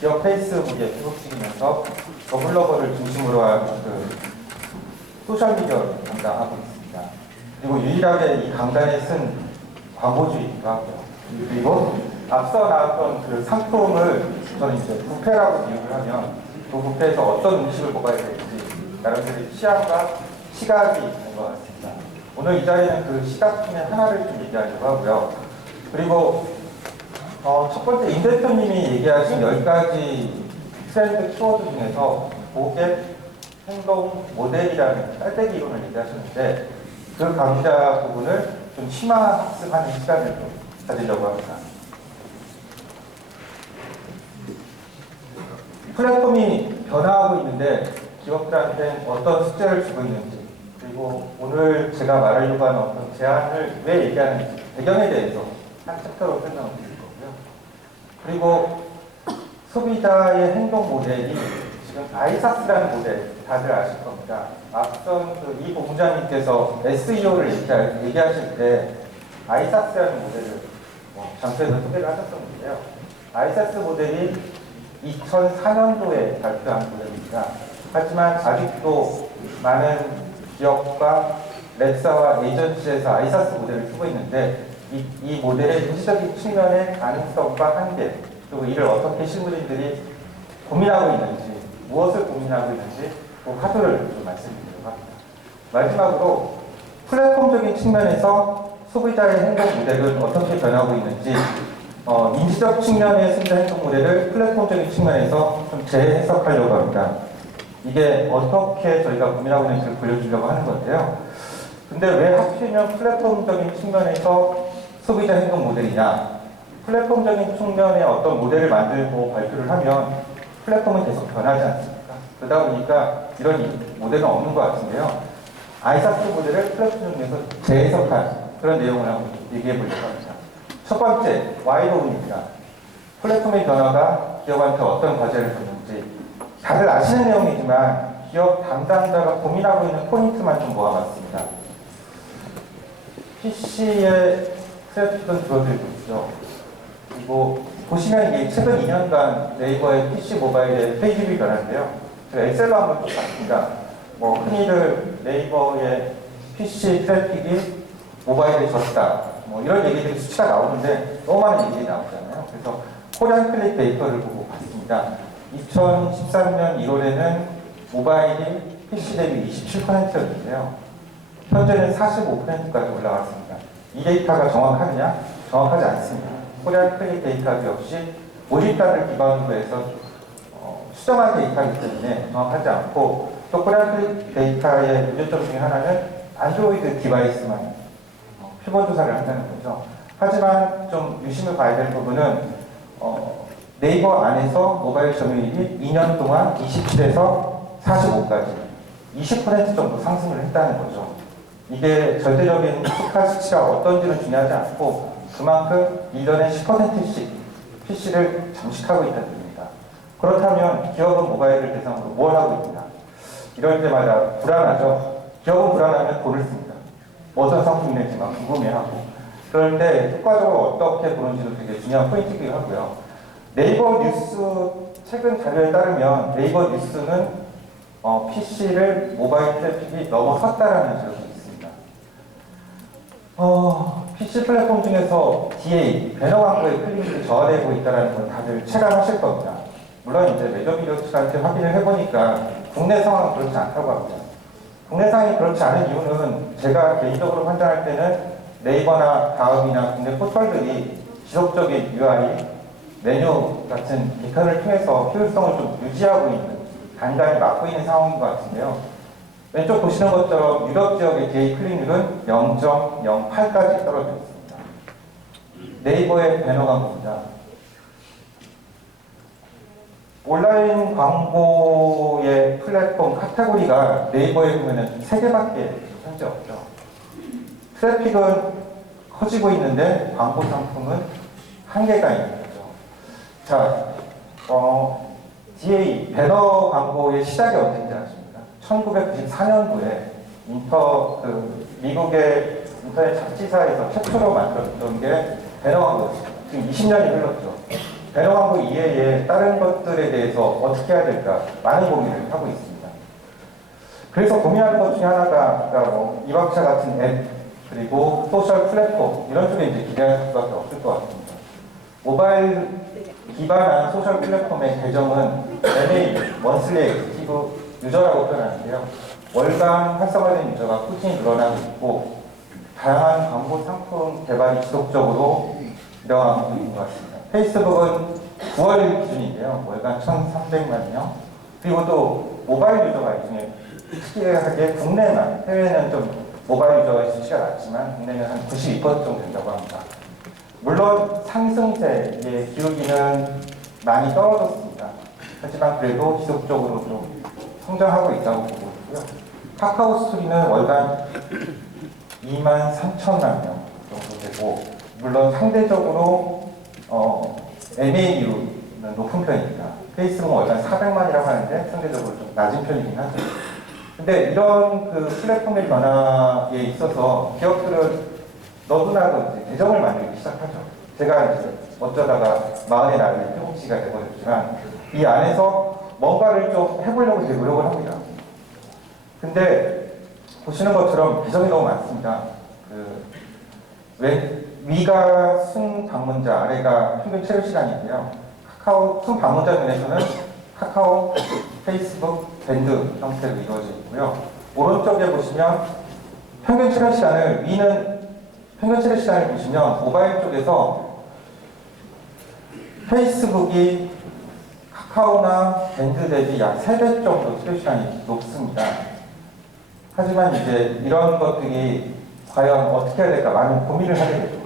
기업 페이스북에 소속시키면서 더블로거를 중심으로 한 소셜미디어를 담당하고 있습니다. 그리고 유일하게 이 강단에 쓴 광고주이기도 하고요. 그리고 앞서 나왔던 그 상품을 저는 이제 뷔페라고 비유를 하면 그 뷔페에서 어떤 음식을 먹어야 될지 여러분들의 취향과 시각이 있는 것 같습니다. 오늘 이 자리는 그 시각 중에 하나를 좀 얘기하려고 하고요. 그리고 첫 번째 임 대표님이 얘기하신 10가지 트렌드 키워드 중에서 고객 행동 모델이라는 깔때기 이론을 얘기하셨는데 그 강좌 부분을 좀 심화 학습하는 시간을 좀 가지려고 합니다. 플랫폼이 변화하고 있는데 기업들한테 어떤 숙제를 주고 있는지, 그리고 오늘 제가 말하려고 하는 어떤 제안을 왜 얘기하는지 배경에 대해서 한 챕터로 설명을 드릴 거고요. 그리고 소비자의 행동 모델이 지금 아이삭스라는 모델 다들 아실 겁니다. 앞선 이 본부장님께서 SEO를 얘기하실 때 아이삭스라는 모델을 잠시에서 소개를 하셨었는데요. 아이삭스 모델이 2004년도에 발표한 모델입니다. 하지만 아직도 많은 기업과 랩사와 에이전시에서 아이삭스 모델을 쓰고 있는데 이 모델의 인지적인 측면의 가능성과 한계, 그리고 이를 어떻게 실무진들이 고민하고 있는지, 무엇을 고민하고 있는지 그 화두를 좀 말씀드리려고 합니다. 마지막으로 플랫폼적인 측면에서 소비자의 행동 모델은 어떻게 변하고 있는지, 인지적 측면의 소비자 행동 모델을 플랫폼적인 측면에서 좀 재해석하려고 합니다. 이게 어떻게 저희가 고민하고 있는지를 보여주려고 하는 건데요. 근데 왜 하필이면 플랫폼적인 측면에서 소비자 행동 모델이냐? 플랫폼적인 측면의 어떤 모델을 만들고 발표를 하면 플랫폼은 계속 변하지 않습니까? 그러다 보니까 이런 모델은 없는 것 같은데요. 아이삭스 모델을 플랫폼 중에서 재해석한 그런 내용을 한번 얘기해 보려고 합니다. 첫 번째, 와이로운입니다. 플랫폼의 변화가 기업한테 어떤 과제를 줬는지 다들 아시는 내용이지만 기업 담당자가 고민하고 있는 포인트만 좀 모아봤습니다. PC의 트래픽은 줄어들고 있죠. 그리고 보시면 이게 최근 2년간 네이버의 PC 모바일의 페이지비 변화인데요. 제가 엑셀로 한번 또 봤습니다. 흔히들 네이버의 PC 트래픽이 모바일에 졌다. 이런 얘기들이 수치가 나오는데 너무 많은 얘기들이 나오잖아요. 그래서 코리안 클릭 데이터를 보고 봤습니다. 2013년 1월에는 모바일이 PC 대비 27%였는데요. 현재는 45%까지 올라갔습니다. 이 데이터가 정확하느냐? 정확하지 않습니다. 코리안 클릭 데이터 역시 모집단을 기반으로 해서 수정한 데이터이기 때문에 정확하지 않고, 또 코리안 클릭 데이터의 문제점 중에 하나는 안드로이드 디바이스만 표본 조사를 한다는 거죠. 하지만 좀 유심히 봐야 될 부분은 네이버 안에서 모바일 점유율이 2년 동안 27에서 45까지 20% 정도 상승을 했다는 거죠. 이게 절대적인 시가 수치가 어떤지는 중요하지 않고 그만큼 1년에 10%씩 PC를 장식하고 있다는 겁니다. 그렇다면 기업은 모바일을 대상으로 뭘 하고 있느냐? 이럴 때마다 불안하죠. 기업은 불안하면 돈을 씁니다. 어떤 상품인지만 궁금해하고. 그럴 때 효과적으로 어떻게 보는지도 되게 중요한 포인트이기도 하고요. 네이버 뉴스 최근 자료에 따르면 네이버 뉴스는 PC를 모바일 트래픽이 넘어섰다라는 자료가 있습니다. PC 플랫폼 중에서 DA, 배너 광고의 클릭이 저하되고 있다는 건 다들 체감하실 겁니다. 물론 이제 매저비디오들한테 확인을 해보니까 국내 상황은 그렇지 않다고 합니다. 국내 상황이 그렇지 않은 이유는 제가 개인적으로 판단할 때는 네이버나 다음이나 국내 포털들이 지속적인 UI, 메뉴 같은 개편을 통해서 효율성을 좀 유지하고 있는, 간간히 막고 있는 상황인 것 같은데요. 왼쪽 보시는 것처럼 유럽 지역의 DA 클릭률은 0.08까지 떨어져 있습니다. 네이버의 배너 광고입니다. 온라인 광고의 플랫폼 카테고리가 네이버에 보면 3개밖에 현재 없죠. 트래픽은 커지고 있는데 광고 상품은 한계가 있는 거죠. 자, DA, 배너 광고의 시작이 언제인지 아십니까? 1994년도에 미국의 인터넷 잡지사에서 최초로 만들었던 게 배너 광고였습니다. 지금 20년이 흘렀죠. 배너 광고 이외에 다른 것들에 대해서 어떻게 해야 될까 많은 고민을 하고 있습니다. 그래서 고민하는 것 중에 하나가 뭐 이박차 같은 앱 그리고 소셜 플랫폼 이런 쪽에 이제 기대할 수밖에 없을 것 같습니다. 모바일 기반한 소셜 플랫폼의 계정은 MA, 먼슬리 액티브 유저라고 표현하는데요. 월간 활성화된 유저가 꾸준히 늘어나고 있고 다양한 광고 상품 개발이 지속적으로 일어나고 있는 것 같습니다. 페이스북은 9월 기준인데요. 월간 1,300만 명. 그리고 또 모바일 유저가 이 중에 특이하게 국내만, 해외는 좀 모바일 유저의 수치가 낮지만 국내는 한 92% 정도 된다고 합니다. 물론 상승세의 기울기는 많이 떨어졌습니다. 하지만 그래도 지속적으로 좀 성장하고 있다고 보고 있고요. 카카오 스토리는 월간 23,000만 명 정도 되고 물론 상대적으로 MAU는 높은 편입니다. 페이스북은 월간 400만이라고 하는데 상대적으로 좀 낮은 편이긴 하죠. 근데 이런 그 플랫폼의 변화에 있어서 기업들은 너도나도 이제 계정을 만들기 시작하죠. 제가 이제 어쩌다가 마흔의 나이에 태국지가 되버렸지만 이 안에서 뭔가를 좀 해보려고 이제 노력을 합니다. 근데 보시는 것처럼 계정이 너무 많습니다. 위가 순 방문자, 아래가 평균 체류 시간인데요. 카카오 순 방문자 면에서는 카카오, 페이스북, 밴드 형태로 이루어져 있고요. 오른쪽에 보시면 평균 체류 시간을 평균 체류 시간을 보시면 모바일 쪽에서 페이스북이 카카오나 밴드 대비 약 3배 정도 체류 시간이 높습니다. 하지만 이제 이런 것들이 과연 어떻게 해야 될까 많은 고민을 하게 되죠.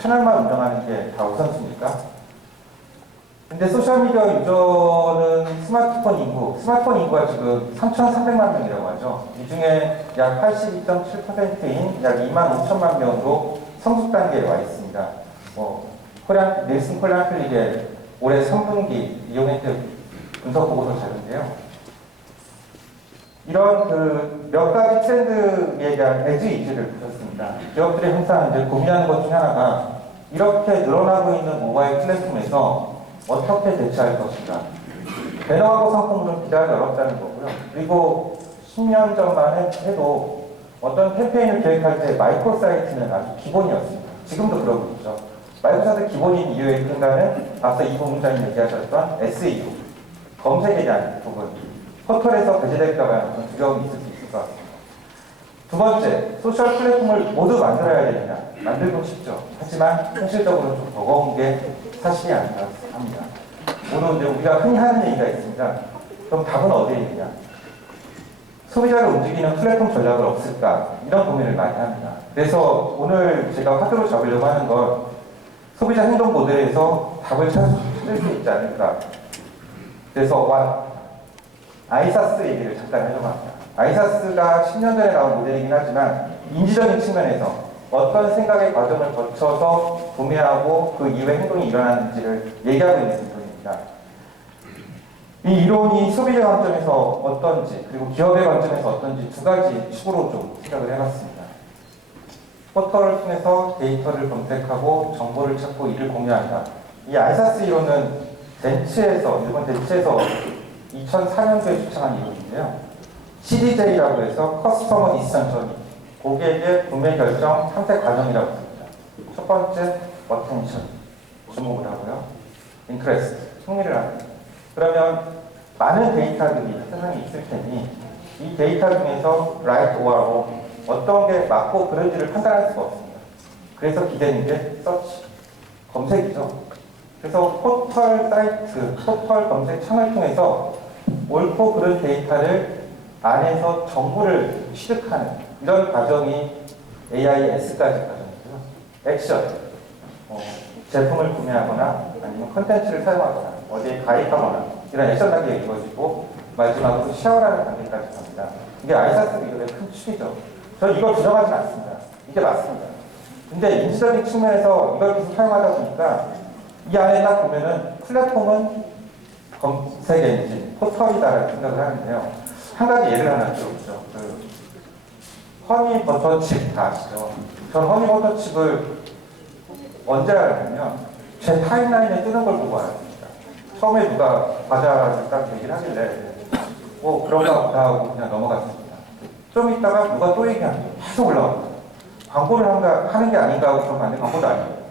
채널만 운영하는 게 다 우선순위일까? 근데 소셜미디어 유저는 스마트폰 인구가 지금 3,300만 명이라고 하죠. 이 중에 약 82.7%인 약 25,000만 명으로 성숙 단계에 와 있습니다. 닐슨 콜란 클릭의 올해 3분기 이용혜택 분석 보고서 자료인데요. 이런 몇 가지 트렌드에 대한 에즈이즈를 보셨습니다. 기업들이 항상 이제 고민하는 것 중에 하나가 이렇게 늘어나고 있는 모바일 플랫폼에서 어떻게 대처할 것인가. 배너 광고 상품으로 기대하기 어렵다는 거고요. 그리고 10년 전만 해도 어떤 캠페인을 계획할 때 마이크로 사이트는 아주 기본이었습니다. 지금도 그러고 있죠. 마이크로 사이트 기본인 이유의 근간은 앞서 이봉문장님 얘기하셨던 SEO, 검색에 대한 부분, 포털에서 배제될까 봐 어떤 두려움이 있을 수 있을 것 같습니다. 두 번째, 소셜 플랫폼을 모두 만들어야 되느냐? 만들고 싶죠. 하지만 현실적으로 좀 버거운 게 사실이 아닌가 합니다. 오늘 이제 우리가 흔히 하는 얘기가 있습니다. 그럼 답은 어디에 있느냐? 소비자를 움직이는 플랫폼 전략은 없을까? 이런 고민을 많이 합니다. 그래서 오늘 제가 화두로 잡으려고 하는 건 소비자 행동 모델에서 답을 찾을 수 있지 않을까. 그래서 아이사스 얘기를 잠깐 하려고 합니다. 아이사스가 10년 전에 나온 모델이긴 하지만 인지적인 측면에서 어떤 생각의 과정을 거쳐서 구매하고 그 이후에 행동이 일어나는지를 얘기하고 있는 이론입니다. 이 이론이 소비자 관점에서 어떤지 그리고 기업의 관점에서 어떤지 두 가지 축으로 좀 생각을 해봤습니다. 포털을 통해서 데이터를 검색하고 정보를 찾고 이를 공유한다. 이 아이사스 이론은 일본 덴츠에서 2004년도에 추천한 이론인데요. CDJ라고 해서 커스터머 디시전 저니, 고객의 구매 결정 탐색 과정이라고 합니다. 첫 번째, 어텐션, 주목을 하고요. 인트레스트, 흥미를 합니다. 그러면 많은 데이터들이 세상에 있을 테니 이 데이터 중에서 right or wrong, 어떤 게 맞고 그런지를 판단할 수가 없습니다. 그래서 기대는 게 서치, 검색이죠. 그래서 포털 사이트, 포털 검색 창을 통해서 옳고 그른 데이터를 안에서 정보를 취득하는 이런 과정이 AIS까지 과정이고요. 액션, 제품을 구매하거나 아니면 컨텐츠를 사용하거나 어디에 가입하거나 이런 액션 단계가 이루어지고 마지막으로 쉐어라는 단계까지 갑니다. 이게 아이사스 이론의 큰 축이죠. 저는 이걸 부정하지는 않습니다. 이게 맞습니다. 근데 인지적인 측면에서 이걸 계속 사용하다 보니까 이 안에 딱 보면은 플랫폼은 검색 엔진, 포털이다라는 생각을 하는데요. 한 가지 예를 하나 들어보죠. 허니 버터칩 다 아시죠? 전 허니 버터칩을 언제 알았냐면 제 타임라인에 뜨는 걸 보고 알았어요. 처음에 누가 과자를 딱 얘기를 하길래 그런가 보다 하고 그냥 넘어갔습니다. 좀 있다가 누가 또 얘기하는 거예요. 계속 올라옵니다. 광고를 하는 게 아닌가 하고 좀 봤는데 광고도 아니에요.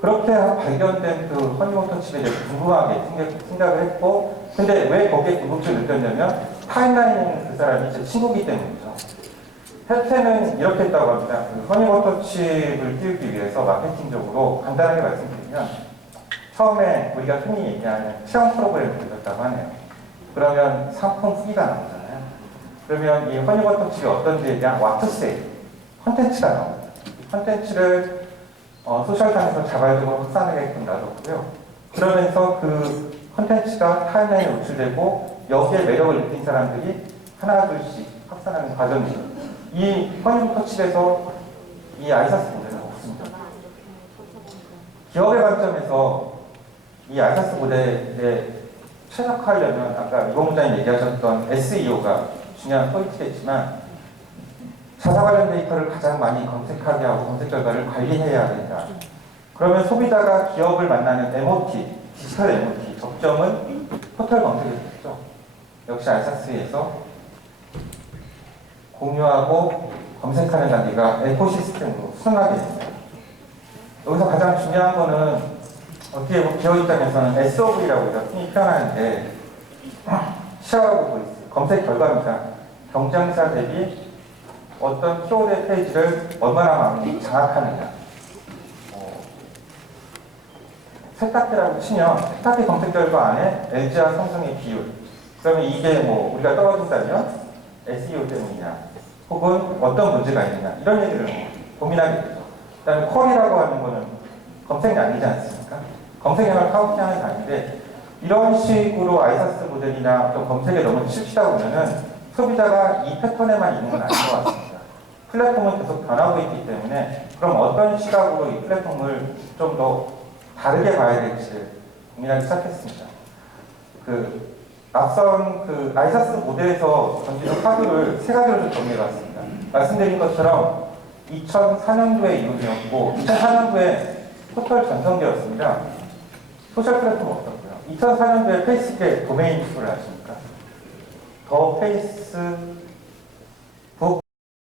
그렇게 발견된 그 허니버터칩에 대해서 궁금하게 생각을 했고, 근데 왜 거기에 궁금증을 느꼈냐면 타임라인은 그 사람이 제 친구이기 때문이죠. 혜태는 이렇게 했다고 합니다. 그 허니버터칩을 띄우기 위해서 마케팅적으로 간단하게 말씀드리면 처음에 우리가 흔히 얘기하는 체험 프로그램을 돌렸다고 하네요. 그러면 상품 후기가 나오잖아요. 그러면 이 허니버터칩이 어떤지에 대한 왓투세이 컨텐츠가 나옵니다. 이 컨텐츠를 소셜상에서 자발적으로 확산하게끔 놔뒀고요. 그러면서 그 컨텐츠가 타임라인에 노출되고 여기에 매력을 느낀 사람들이 하나 둘씩 확산하는 과정이죠. 이 허니버터칩에서 이 아이사스 모델은 없습니다. 기업의 관점에서 이 아이사스 모델에 최적화하려면 아까 이범 부장님 얘기하셨던 SEO가 중요한 포인트겠지만 자사 관련 데이터를 가장 많이 검색하게 하고 검색 결과를 관리해야 된다. 그러면 소비자가 기업을 만나는 MOT, 디지털 MOT, 접점은 포털 검색이겠죠. 역시 알사스에서 공유하고 검색하는 단계가 에코시스템으로 순하게 됩니다. 여기서 가장 중요한 거는 어떻게 보면 기업 입장에서는 SOV라고 흔히 표현하는데 시야하고 보이스, 검색 결과입니다. 경쟁사 대비 어떤 키워드 페이지를 얼마나 많이 장악하느냐. 세탁기라고 치면 세탁기 검색 결과 안에 LG와 삼성의 비율. 그러면 이게 우리가 떨어진다면 SEO 때문이냐, 혹은 어떤 문제가 있느냐 이런 얘기를 고민하게 되죠. 그다음에 퀄이라고 하는 거는 검색량이지 않습니까? 검색량을 카운팅하는 단위인데 이런 식으로 아이사스 모델이나 어떤 검색에 너무 치우치다 보면은 소비자가 이 패턴에만 있는 건 아닌 것 같습니다. 플랫폼은 계속 변하고 있기 때문에 그럼 어떤 시각으로 이 플랫폼을 좀 더 다르게 봐야 될지 고민하기 시작했습니다. 앞선 아이사스 모델에서 던지는 카드를 세 가지로 좀 정리해봤습니다. 말씀드린 것처럼 2004년도에 이루어졌고 2004년도에 포털 전성기였습니다. 소셜 플랫폼 없었고요. 2004년도에 페이스북에 도메인 투표를 하십니까? 더 페이스